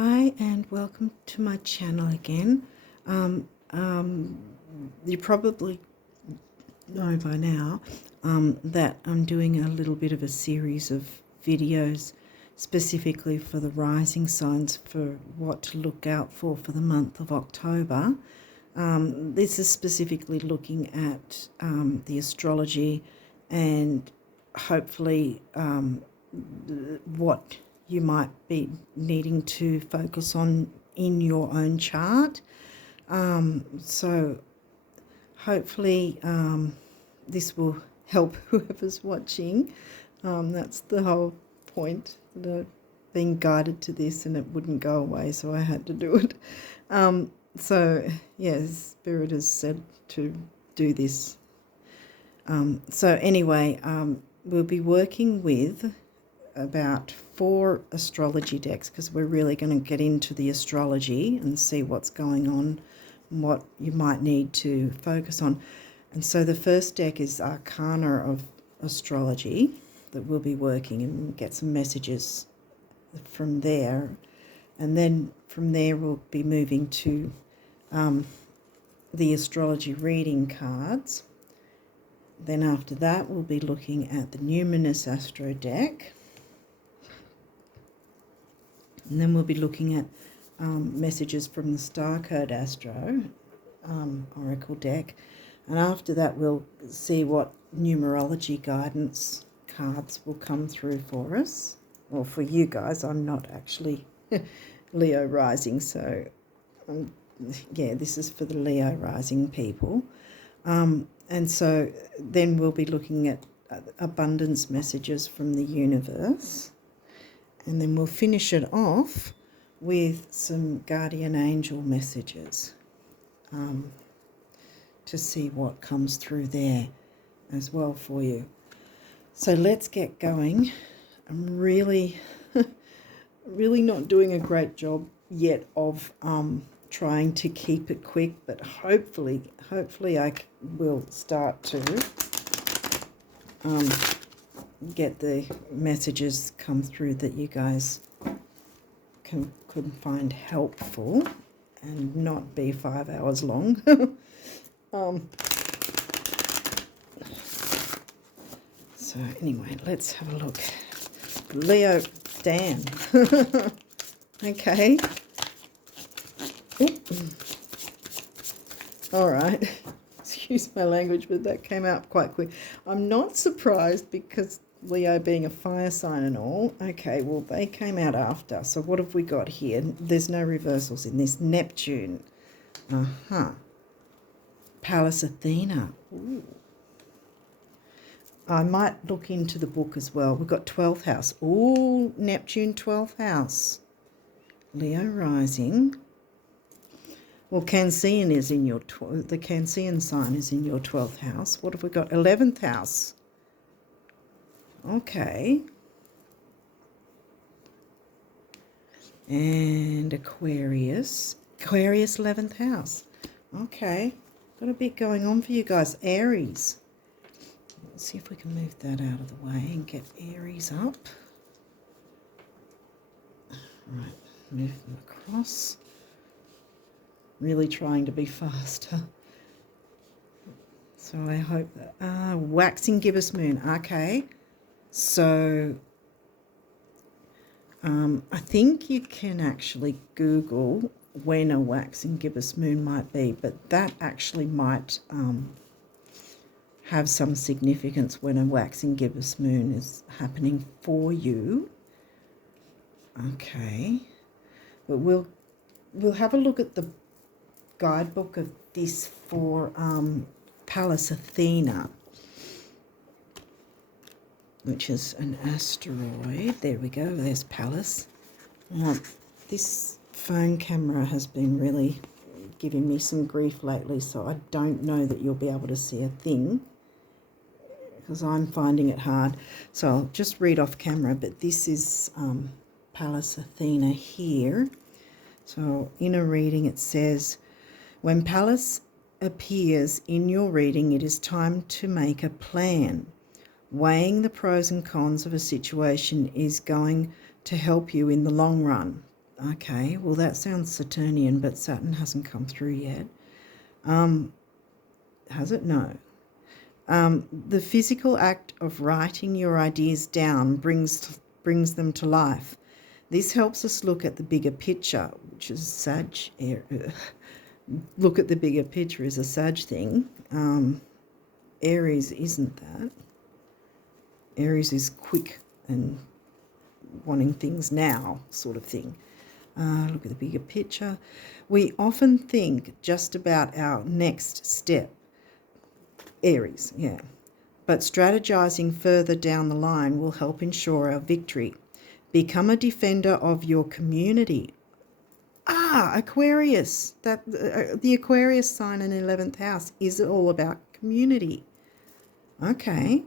Hi and welcome to my channel again. You probably know by now that I'm doing a little bit of a series of videos specifically for the rising signs for what to look out for the month of October. This is specifically looking at the astrology and hopefully what you might be needing to focus on in your own chart. So hopefully this will help whoever's watching. That's the whole point, being guided to this, and it wouldn't go away, so I had to do it. So yes, Spirit has said to do this. So anyway, we'll be working with about 4 astrology decks because we're really going to get into the astrology and see what's going on and what you might need to focus on. And so the first deck is Arcana of Astrology that we'll be working, and get some messages from there. And then from there we'll be moving to the astrology reading cards. Then after that we'll be looking at the Numinous Astro deck. And then we'll be looking at messages from the Star Code Astro Oracle deck. And after that, we'll see what numerology guidance cards will come through for us. Or for you guys. I'm not actually Leo rising, so yeah, this is for the Leo rising people. And so then we'll be looking at abundance messages from the universe. And then we'll finish it off with some guardian angel messages to see what comes through there as well for you. So let's get going. I'm really, really not doing a great job yet of trying to keep it quick, but hopefully I will start to get the messages come through that you guys could find helpful and not be 5 hours long. So anyway, let's have a look. Leo, Dan. Okay. All right. Excuse my language, but that came out quite quick. I'm not surprised because Leo being a fire sign and all. Okay, well, they came out after. So what have we got here? There's no reversals in this. Neptune. Pallas Athena. Ooh. I might look into the book as well. We've got 12th house. Ooh, Neptune 12th house. Leo rising. Well, Cancerian is in your, the Cancerian sign is in your 12th house. What have we got? 11th house. Okay. And Aquarius. Aquarius 11th house. Okay. Got a bit going on for you guys. Aries. Let's see if we can move that out of the way and get Aries up. Right. Move them across. Really trying to be faster. So I hope that... waxing gibbous moon. Okay. So I think you can actually Google when a waxing gibbous moon might be, but that actually might have some significance when a waxing gibbous moon is happening for you. Okay. But we'll have a look at the guidebook of this for Pallas Athena, which is an asteroid. There we go. There's Pallas. This phone camera has been really giving me some grief lately, so I don't know that you'll be able to see a thing because I'm finding it hard. So I'll just read off camera, but this is Pallas Athena here. So in a reading it says, when Pallas appears in your reading, it is time to make a plan. Weighing the pros and cons of a situation is going to help you in the long run. Okay, well, that sounds Saturnian, but Saturn hasn't come through yet. Has it? No. The physical act of writing your ideas down brings them to life. This helps us look at the bigger picture, which is Sag. Look at the bigger picture is a Sag thing. Aries isn't that. Aries is quick and wanting things now, sort of thing. Look at the bigger picture. We often think just about our next step. Aries, yeah. But strategizing further down the line will help ensure our victory. Become a defender of your community. Aquarius. That the Aquarius sign in 11th house is all about community. Okay.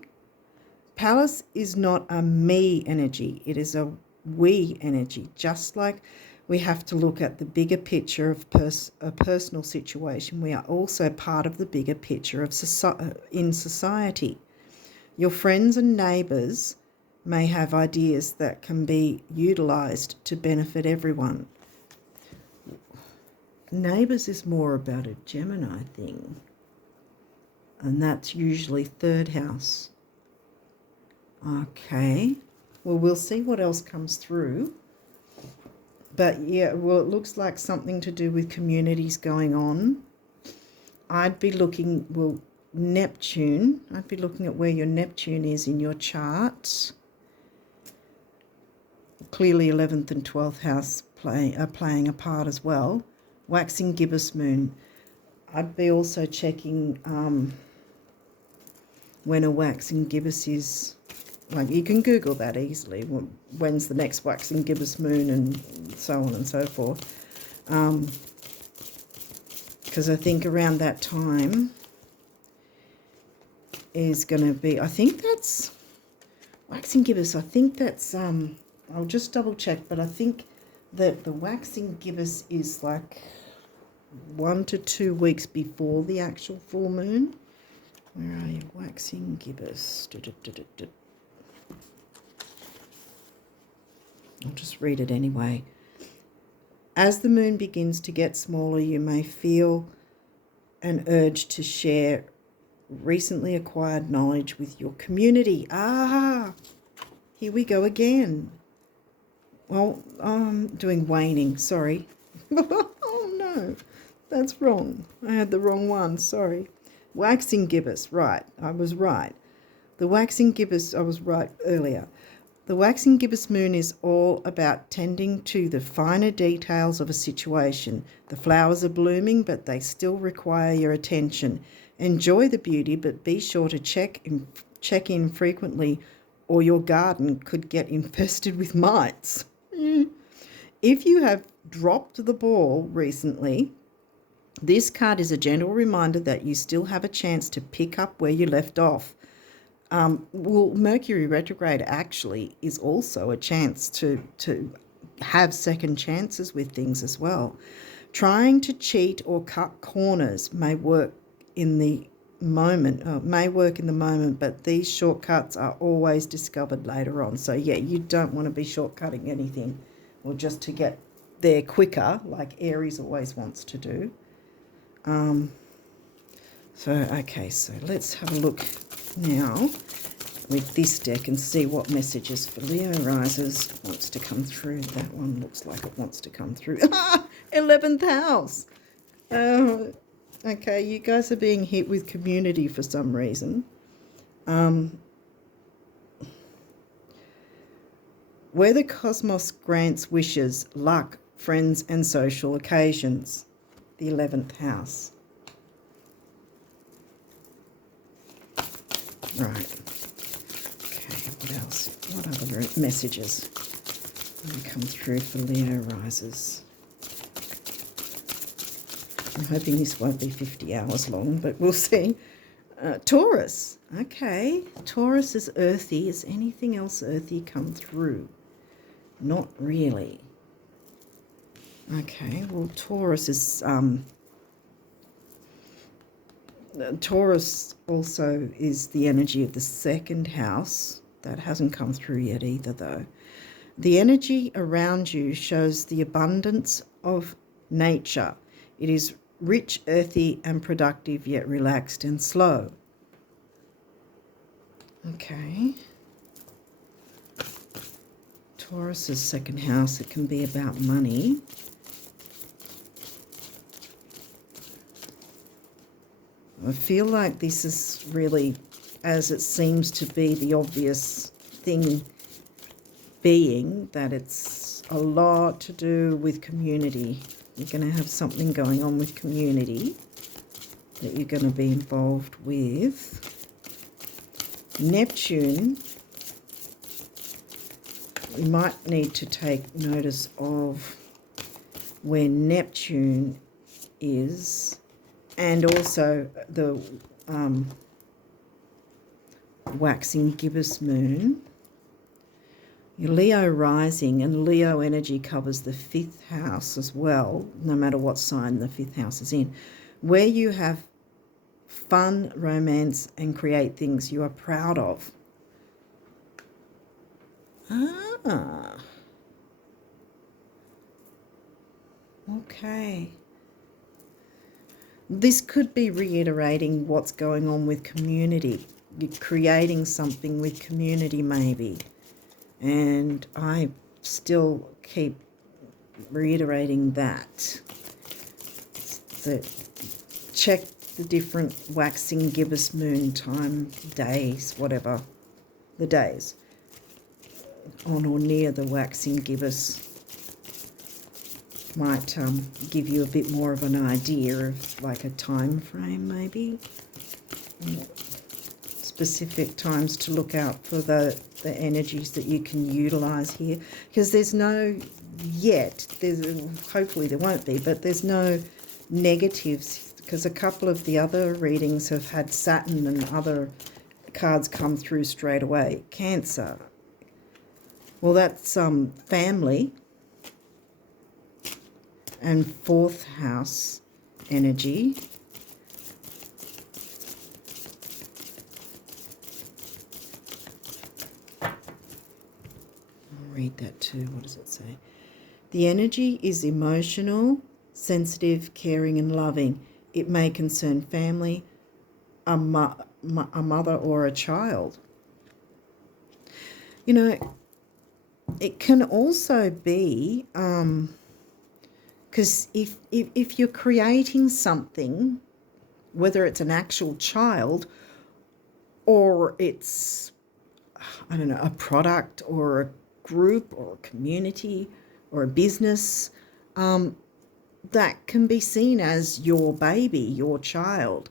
Palace is not a me energy. It is a we energy. Just like we have to look at the bigger picture of a personal situation, we are also part of the bigger picture of in society. Your friends and neighbours may have ideas that can be utilised to benefit everyone. Neighbours is more about a Gemini thing, and that's usually 3rd house. Okay, well, we'll see what else comes through. But yeah, well, it looks like something to do with communities going on. I'd be looking, well, Neptune. I'd be looking at where your Neptune is in your chart. Clearly 11th and 12th house are playing a part as well. Waxing gibbous moon. I'd be also checking when a waxing gibbous is. Like, you can Google that easily. When's the next waxing gibbous moon and so on and so forth. Because I think around that time is going to be, I think that's waxing gibbous. I think that's, I'll just double check, but I think that the waxing gibbous is like 1 to 2 weeks before the actual full moon. Where are you? Waxing gibbous. I'll just read it anyway. As the moon begins to get smaller, you may feel an urge to share recently acquired knowledge with your community. Here we go again. Well, I'm doing waning, sorry. Oh no, that's wrong. I had the wrong one, sorry. Waxing gibbous, right, I was right. The waxing gibbous, I was right earlier. The waxing gibbous moon is all about tending to the finer details of a situation. The flowers are blooming, but they still require your attention. Enjoy the beauty, but be sure to check in frequently, or your garden could get infested with mites. If you have dropped the ball recently, this card is a gentle reminder that you still have a chance to pick up where you left off. Well, Mercury retrograde actually is also a chance to have second chances with things as well. Trying to cheat or cut corners may work in the moment, but these shortcuts are always discovered later on. So yeah, you don't want to be shortcutting anything, or just to get there quicker, like Aries always wants to do. Okay, so let's have a look now with this deck and see what messages for Leo risers wants to come through. That one looks like it wants to come through. 11th house. Okay, you guys are being hit with community for some reason. Where the cosmos grants wishes, luck, friends and social occasions. The 11th house. Right. Okay, what else? What other messages will come through for Leo risers? I'm hoping this won't be 50 hours long, but we'll see. Taurus. Okay. Taurus is earthy. Is anything else earthy come through? Not really. Okay, well, Taurus is... Taurus also is the energy of the 2nd house. That hasn't come through yet either, though. The energy around you shows the abundance of nature. It is rich, earthy, and productive, yet relaxed and slow. Okay. Taurus's second house, it can be about money. I feel like this is really, as it seems to be the obvious thing being, that it's a lot to do with community. You're going to have something going on with community that you're going to be involved with. Neptune, you might need to take notice of where Neptune is, and also the waxing gibbous moon. Your Leo rising, and Leo energy covers the 5th house as well, no matter what sign the 5th house is in, where you have fun, romance, and create things you are proud of. Okay. This could be reiterating what's going on with community. You're creating something with community maybe. And I still keep reiterating that. Check the different waxing gibbous moon time, days, whatever, the days on or near the waxing gibbous might give you a bit more of an idea of like a time frame maybe. Specific times to look out for the energies that you can utilize here, because there's no hopefully there won't be, but there's no negatives, because a couple of the other readings have had Saturn and other cards come through straight away. Cancer, well, that's family and 4th house energy. Read that too. What does it say? The energy is emotional, sensitive, caring, and loving. It may concern family, a mother, or a child. You know, it can also be because if you're creating something, whether it's an actual child or it's, I don't know, a product or a group or a community or a business, that can be seen as your baby, your child.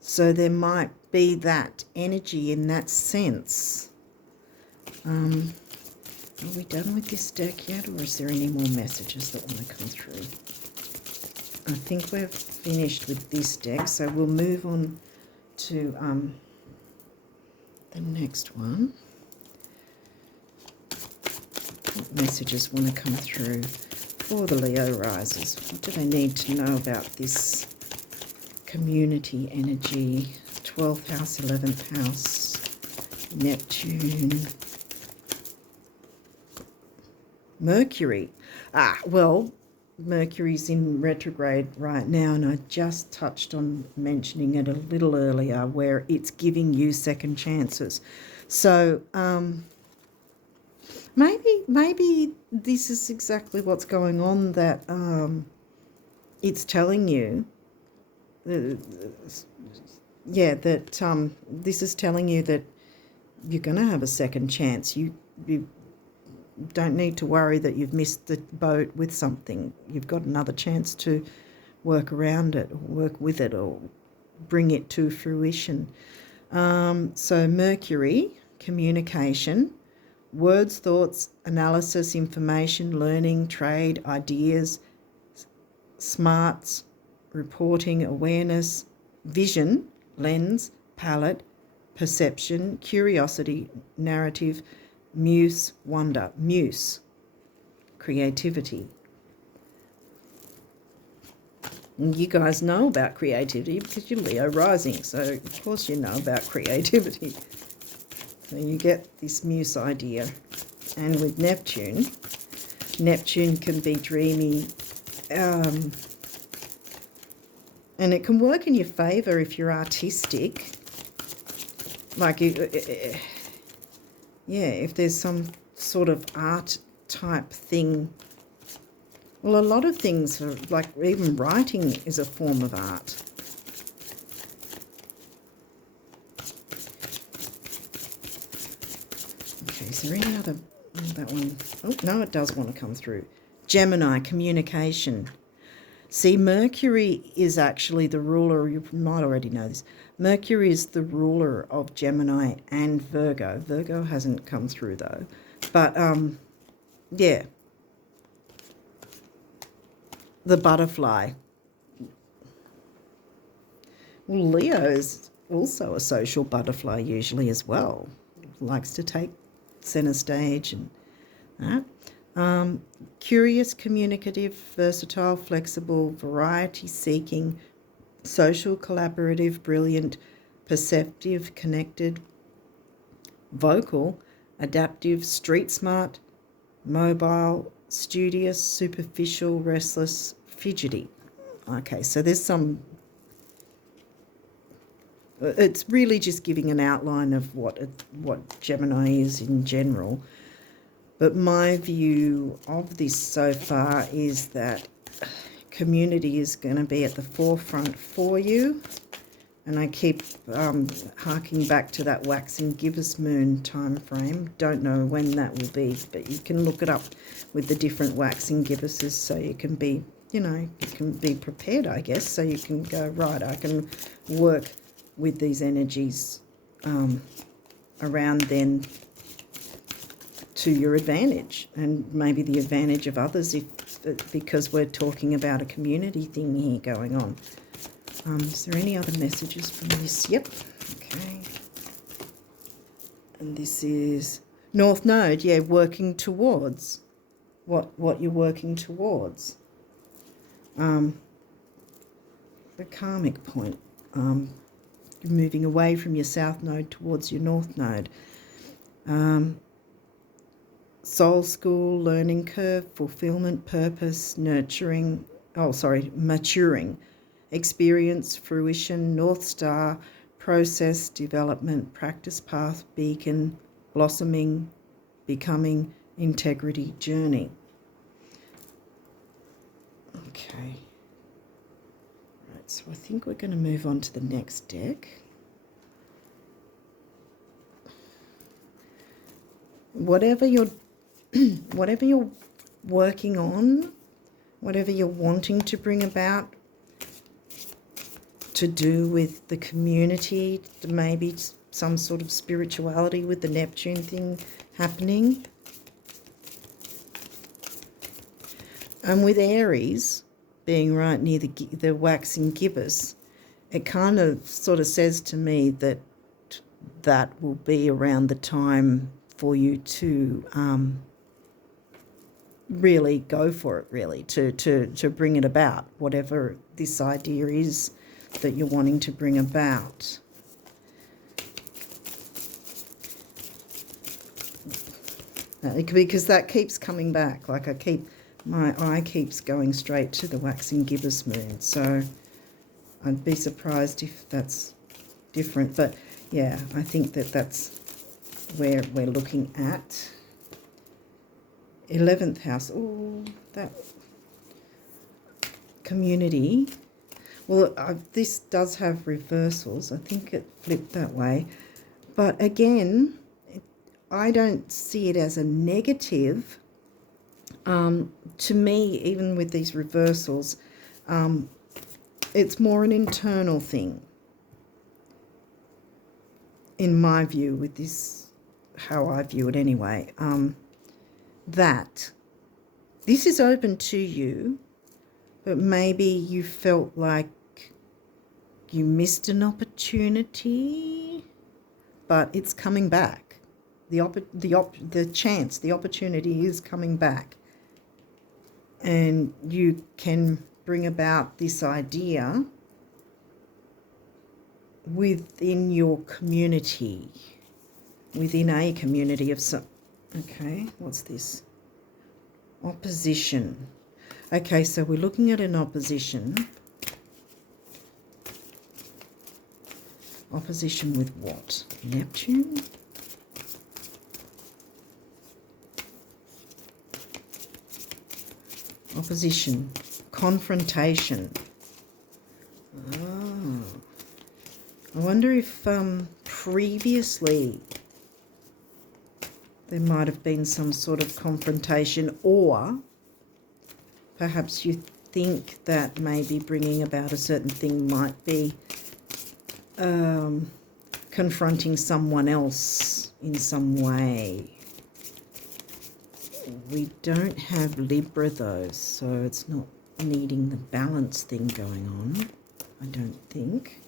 So there might be that energy in that sense. Are we done with this deck yet, or is there any more messages that want to come through? I think we're finished with this deck, so we'll move on to the next one. What messages want to come through for the Leo risers? What do they need to know about this community energy? 12th house, 11th house, Neptune, Mercury. Well, Mercury's in retrograde right now, and I just touched on mentioning it a little earlier, where it's giving you second chances. So maybe this is exactly what's going on, that it's telling you, this is telling you that you're going to have a second chance. You don't need to worry that you've missed the boat with something. You've got another chance to work around it, or work with it, or bring it to fruition. So Mercury, communication, words, thoughts, analysis, information, learning, trade, ideas, smarts, reporting, awareness, vision, lens, palette, perception, curiosity, narrative, muse, wonder. Muse, creativity. And you guys know about creativity because you're Leo rising, so of course you know about creativity. So you get this muse idea. And with Neptune, Neptune can be dreamy, and it can work in your favour if you're artistic. Like, yeah, if there's some sort of art type thing. Well, a lot of things, are, like even writing is a form of art. Okay, is there any other? That one. Oh, no, it does want to come through. Gemini, communication. See, Mercury is actually the ruler. You might already know this. Mercury is the ruler of Gemini and Virgo. Virgo hasn't come through though. But, yeah. The butterfly. Well, Leo is also a social butterfly usually as well. Likes to take centre stage and that. Curious, communicative, versatile, flexible, variety-seeking, social, collaborative, brilliant, perceptive, connected, vocal, adaptive, street smart, mobile, studious, superficial, restless, fidgety. Okay, so there's some... It's really just giving an outline of what Gemini is in general. But my view of this so far is that community is going to be at the forefront for you. And I keep harking back to that waxing gibbous moon time frame. Don't know when that will be, but you can look it up with the different waxing gibbuses so you can be, you know, you can be prepared, I guess. So you can go, right, I can work with these energies around then to your advantage, and maybe the advantage of others, if because we're talking about a community thing here going on. Is there any other messages from this? Yep. Okay. And this is North Node. Yeah, working towards what you're working towards. The karmic point. You're moving away from your South Node towards your North Node. Soul school, learning curve, fulfillment, purpose, nurturing, maturing, experience, fruition, North Star, process, development, practice path, beacon, blossoming, becoming, integrity, journey. Okay. Right, so I think we're going to move on to the next deck. Whatever you're working on, whatever you're wanting to bring about, to do with the community, maybe some sort of spirituality with the Neptune thing happening. And with Aries being right near the waxing gibbous, it kind of sort of says to me that that will be around the time for you to really go for it, really, to bring it about, whatever this idea is that you're wanting to bring about. Because that keeps coming back. Like my eye keeps going straight to the waxing gibbous moon. So I'd be surprised if that's different. But yeah, I think that's where we're looking at. 11th house. Oh, that community. Well, this does have reversals. I think it flipped that way. But again, I don't see it as a negative. To me, even with these reversals, it's more an internal thing. In my view, with this, how I view it anyway, that this is open to you, but maybe you felt like you missed an opportunity, but it's coming back. The opportunity is coming back, and you can bring about this idea within your community, within a community of some, Okay, what's this? Opposition. Okay, so we're looking at an opposition. Opposition with what? Neptune? Opposition. Confrontation. Oh. I wonder if previously there might have been some sort of confrontation, or perhaps you think that maybe bringing about a certain thing might be confronting someone else in some way. We don't have Libra though, so it's not needing the balance thing going on, I don't think.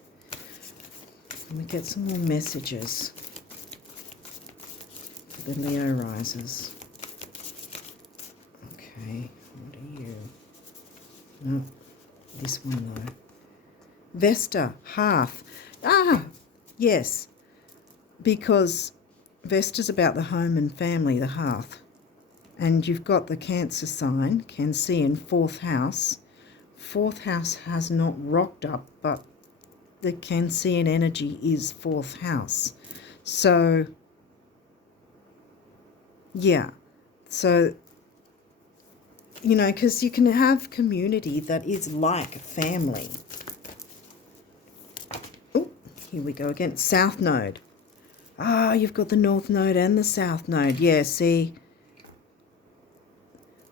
Let me get some more messages for the Leo risers. Okay, what are you? No, this one though. Vesta, half. Ah, yes, because Vesta's about the home and family, the hearth. And you've got the Cancer sign, Cancerian, 4th house. 4th house has not rocked up, but the Cancerian energy is 4th house. So, yeah. So, you know, because you can have community that is like a family. Oh, here we go again. South node. Ah, you've got the North node and the South node. Yeah, see...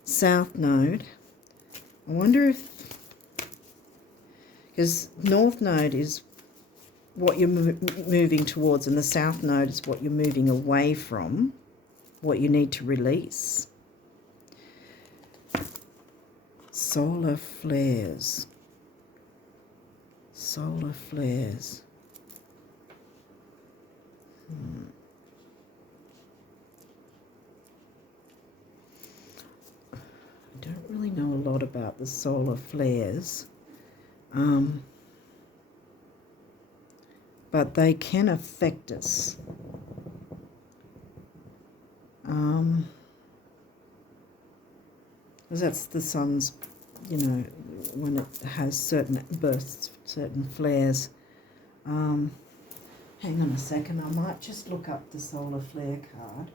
South node. I wonder if, because North node is what you're moving towards and the South node is what you're moving away from, what you need to release. Solar flares. Solar flares. I don't really know a lot about the solar flares, but they can affect us. Because that's the sun's, you know, when it has certain bursts, certain flares. Hang on a second, I might just look up the solar flare card.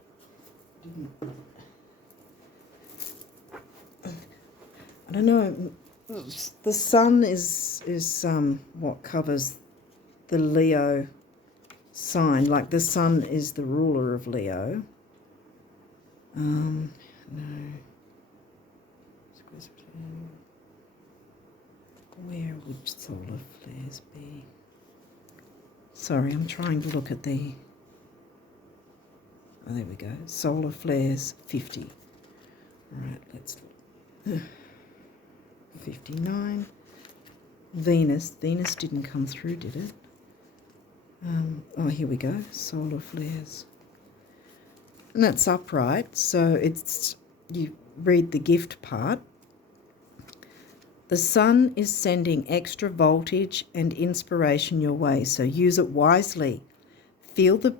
I don't know. The sun is what covers the Leo sign. Like the sun is the ruler of Leo. No. Where would solar flares be? Sorry, I'm trying to look at the... Oh, there we go. Solar flares 50. All right, let's... 59. Venus didn't come through, did it? Oh, here we go. Solar flares. And that's upright, so it's... You read the gift part. The sun is sending extra voltage and inspiration your way, so use it wisely. Feel the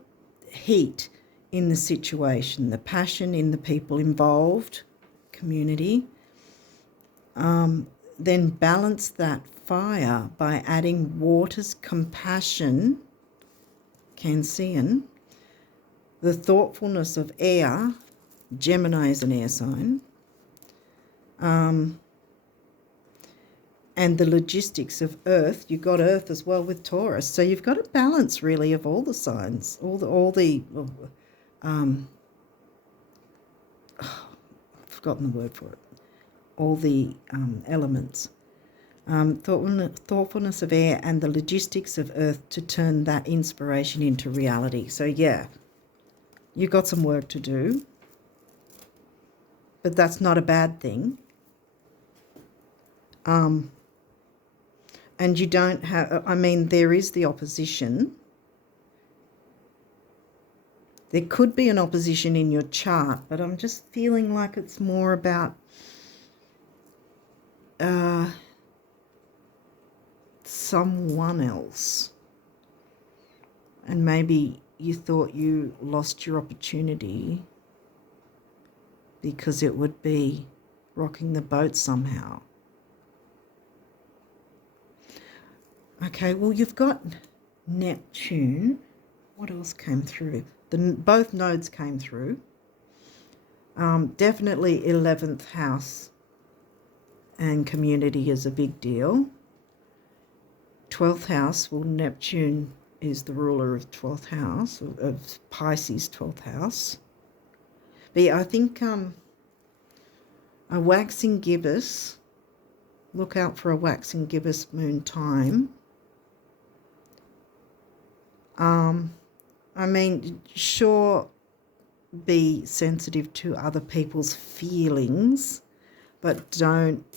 heat in the situation, the passion in the people involved, community. Then balance that fire by adding water's compassion, Cancerian, the thoughtfulness of air, Gemini is an air sign, and the logistics of earth. You've got earth as well with Taurus, so you've got a balance really of all the signs, I've forgotten the word for it, all the elements. Thoughtfulness of air and the logistics of earth to turn that inspiration into reality. So yeah, you've got some work to do, but that's not a bad thing. And you don't have, I mean, there is the opposition. There could be an opposition in your chart, but I'm just feeling like it's more about someone else. And maybe you thought you lost your opportunity. because it would be rocking the boat somehow. Okay, well, you've got Neptune. What else came through? Both nodes came through. Definitely 11th house and community is a big deal. 12th house, well, Neptune is the ruler of 12th house, of Pisces 12th house. But yeah, I think a waxing gibbous, look out for a waxing gibbous moon time. I mean, sure, be sensitive to other people's feelings, but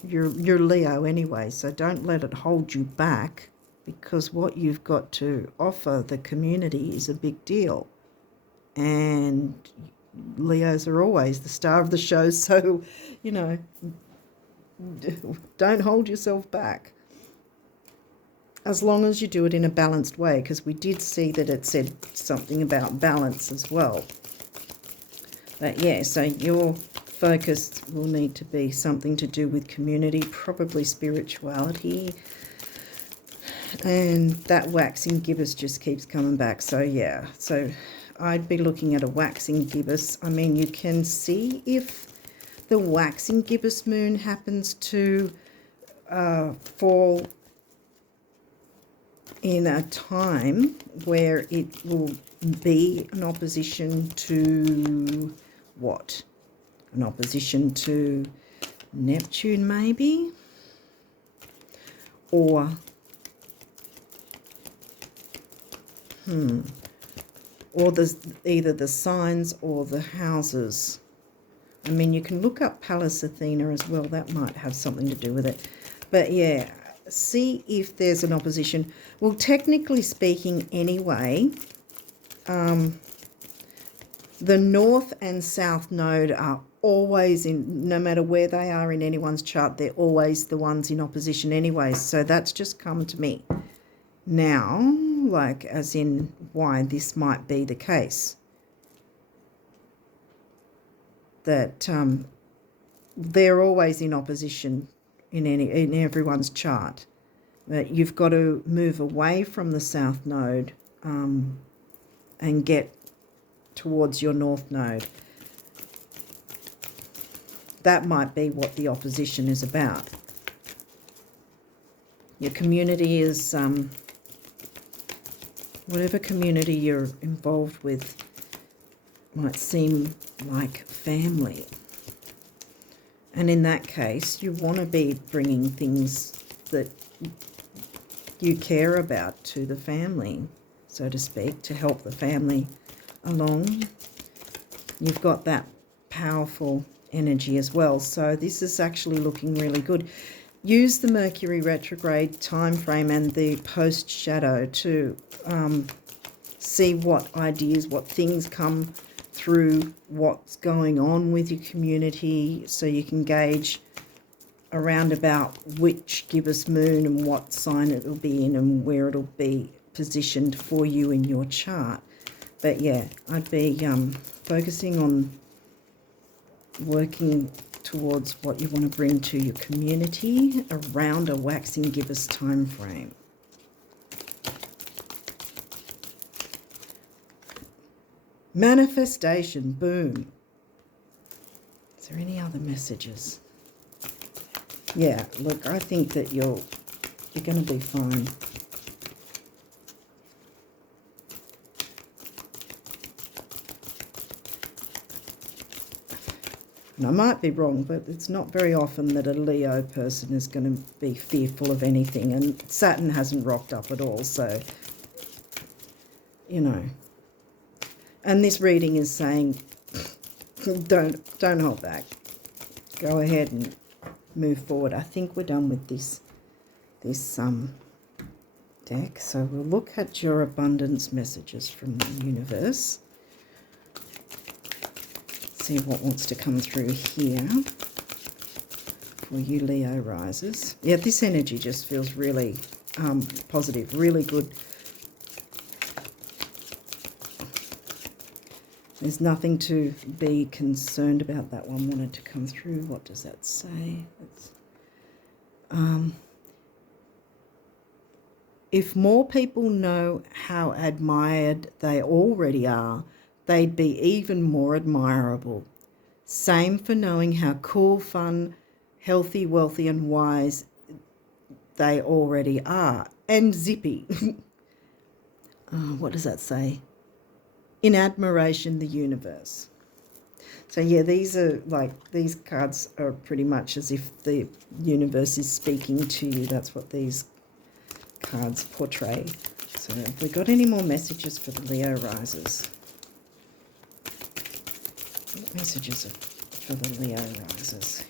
you're Leo anyway, so don't let it hold you back, because what you've got to offer the community is a big deal. And Leos are always the star of the show, so, you know, don't hold yourself back. As long as you do it in a balanced way, because we did see that it said something about balance as well. But yeah, so your focus will need to be something to do with community, probably spirituality. And that waxing gibbous just keeps coming back. So yeah, so I'd be looking at a waxing gibbous. I mean, you can see if the waxing gibbous moon happens to fall in a time where it will be an opposition to what? An opposition to Neptune maybe? Or, or there's either the signs or the houses. I mean, you can look up Pallas Athena as well. That might have something to do with it. But yeah, see if there's an opposition. Well, technically speaking anyway, the north and south node are always in, no matter where they are in anyone's chart, they're always the ones in opposition anyway. So that's just come to me now, like as in why this might be the case. That they're always in opposition in everyone's chart. But you've got to move away from the south node and get towards your north node. That might be what the opposition is about. Your community is, whatever community you're involved with might seem like family. And in that case, you want to be bringing things that you care about to the family, so to speak, to help the family along. You've got that powerful energy as well. So this is actually looking really good. Use the Mercury retrograde time frame and the post shadow to see what ideas, what things come through, what's going on with your community, so you can gauge around about which gibbous moon and what sign it will be in and where it'll be positioned for you in your chart. But yeah, I'd be focusing on working towards what you want to bring to your community around a waxing gibbous time frame. Manifestation, boom. Is there any other messages? Yeah, look, I think that you're going to be fine. And I might be wrong, but it's not very often that a Leo person is going to be fearful of anything. And Saturn hasn't rocked up at all, so, you know. And this reading is saying, don't hold back. Go ahead and move forward. I think we're done with this deck. So we'll look at your abundance messages from the universe. See what wants to come through here for you Leo risers. Yeah, this energy just feels really positive, really good. There's nothing to be concerned about. That one wanted to come through. What does that say? If more people know how admired they already are, they'd be even more admirable. Same for knowing how cool, fun, healthy, wealthy and wise they already are. And zippy. What does that say? In admiration, the universe. So yeah, these cards are pretty much as if the universe is speaking to you. That's what these cards portray. So have we got any more messages for the Leo risers? What messages for the Leo risers?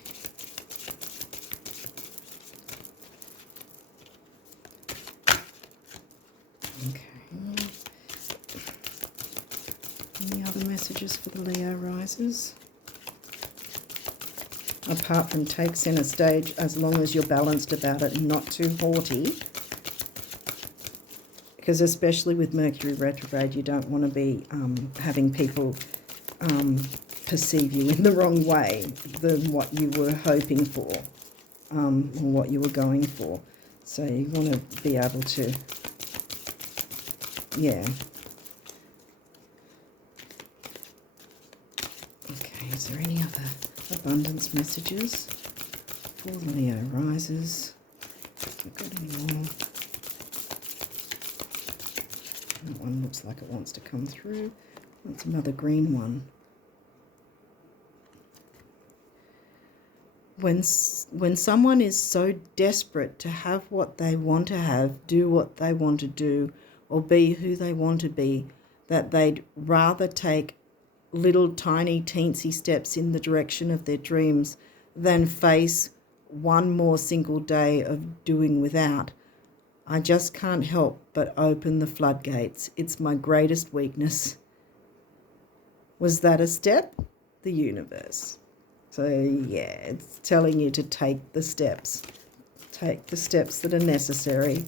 Okay. Any other messages for the Leo risers? Apart from take center stage, as long as you're balanced about it and not too haughty. Because especially with Mercury retrograde, you don't want to be having people perceive you in the wrong way than what you were hoping for, or what you were going for. So you want to be able to, yeah. Okay, is there any other abundance messages for the Leo risers? Have we got any more? That one looks like it wants to come through. That's another green one. When someone is so desperate to have what they want to have, do what they want to do, or be who they want to be, that they'd rather take little tiny teensy steps in the direction of their dreams than face one more single day of doing without. I just can't help but open the floodgates. It's my greatest weakness. Was that a step? The universe. So, yeah, it's telling you to take the steps. Take the steps that are necessary.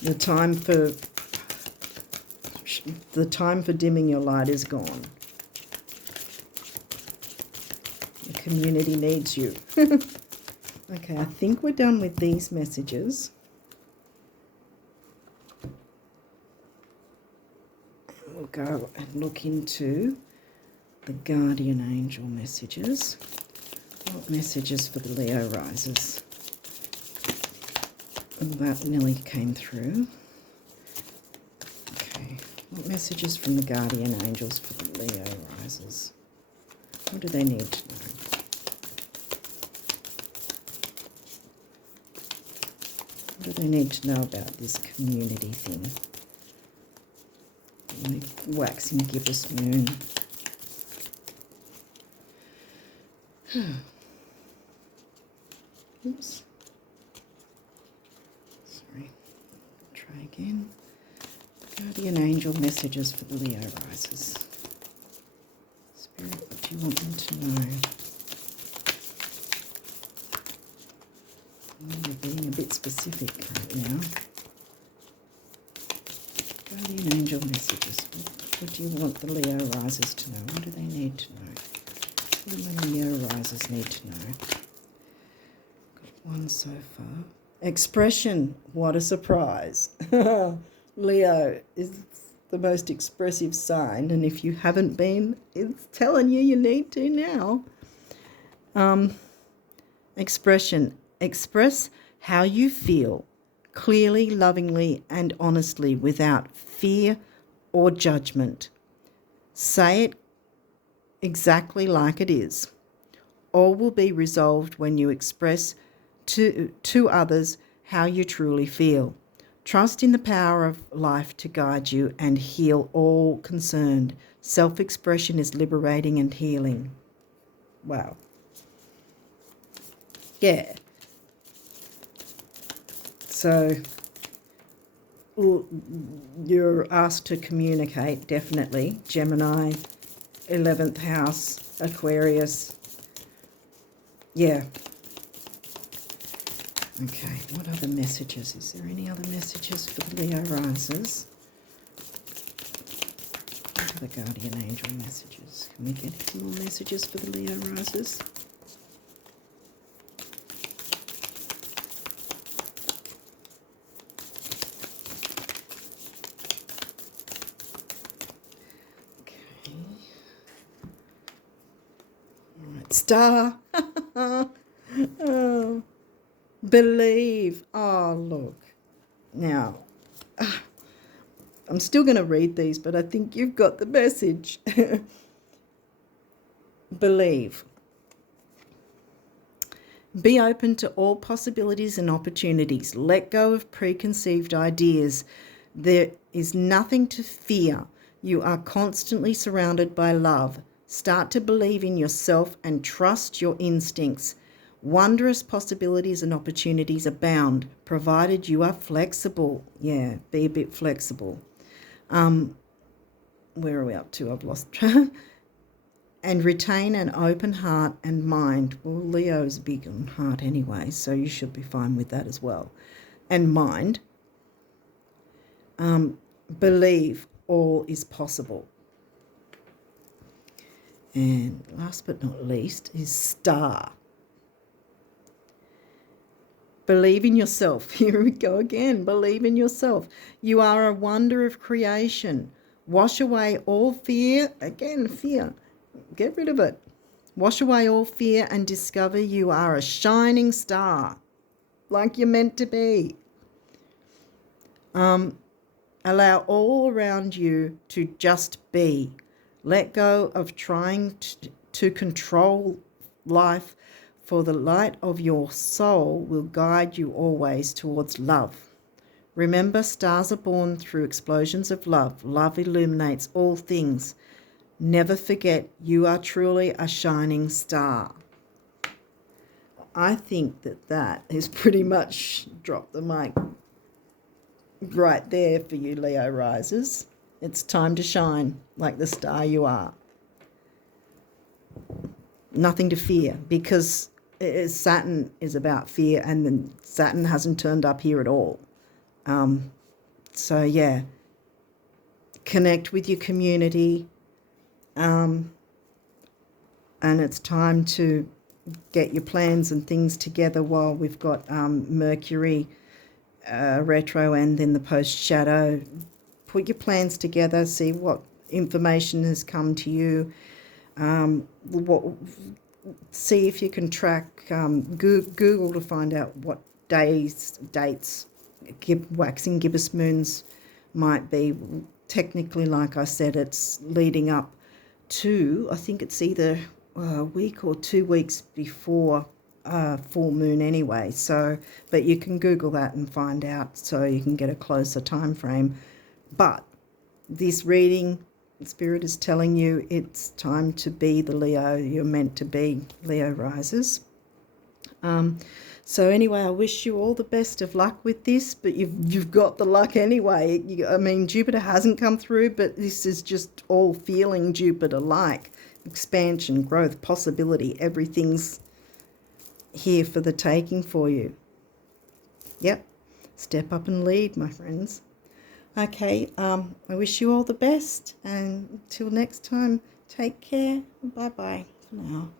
The time for dimming your light is gone. The community needs you. Okay, I think we're done with these messages. We'll go and look into the guardian angel messages. What messages for the Leo risers? Oh, that nearly came through. Okay, what messages from the guardian angels for the Leo risers? What do they need to know? What do they need to know about this community thing? The waxing gibbous moon. Oops. Sorry. Try again. Guardian angel messages for the Leo risers. Spirit, what do you want them to know? You're being a bit specific right now. Guardian angel messages. What do you want the Leo risers to know? What do they need to know? What do the Leo risers need to know? Got one so far. Expression. What a surprise. Leo is the most expressive sign, and if you haven't been, it's telling you need to now. Expression. Express how you feel, clearly, lovingly, and honestly, without fear or judgment. Say it exactly like it is. All will be resolved when you express to others how you truly feel. Trust in the power of life to guide you and heal all concerned. Self-expression is liberating and healing. Wow. Yeah. So you're asked to communicate, definitely. Gemini, 11th house, Aquarius. Yeah. Okay, what other messages? Is there any other messages for the Leo risers? the guardian angel messages. Can we get more messages for the Leo risers? Okay. All right. Star. Oh, believe. Oh, look. Now, I'm still going to read these, but I think you've got the message. Believe. Be open to all possibilities and opportunities. Let go of preconceived ideas. There is nothing to fear. You are constantly surrounded by love. Start to believe in yourself and trust your instincts. Wondrous possibilities and opportunities abound, provided you are flexible. Yeah, be a bit flexible. Where are we up to? I've lost track. And retain an open heart and mind. Well, Leo's big on heart anyway, so you should be fine with that as well. And mind. Believe all is possible. And last but not least is star. Believe in yourself. Here we go again. Believe in yourself. You are a wonder of creation. Wash away all fear. Again, fear. Get rid of it. Wash away all fear and discover you are a shining star, like you're meant to be. Allow all around you to just be. Let go of trying to control life, for the light of your soul will guide you always towards love. Remember, stars are born through explosions of love. Love illuminates all things. Never forget, you are truly a shining star. I think that is pretty much drop the mic right there for you, Leo risers. It's time to shine like the star you are. Nothing to fear, because Saturn is about fear, and then Saturn hasn't turned up here at all. So yeah, connect with your community, and it's time to get your plans and things together while we've got Mercury retro and then the post shadow. Put your plans together, see what information has come to you. See if you can track, Google to find out what dates waxing gibbous moons might be. Technically, like I said, it's leading up to, I think it's either a week or 2 weeks before full moon anyway. So, but you can Google that and find out, so you can get a closer time frame. But this reading, Spirit is telling you it's time to be the Leo you're meant to be, Leo risers. So anyway, I wish you all the best of luck with this, but you've got the luck anyway. I mean, Jupiter hasn't come through, but this is just all feeling Jupiter-like. Expansion, growth, possibility, everything's here for the taking for you. Yep, step up and lead, my friends. Okay, I wish you all the best, and until next time, take care. Bye-bye for now.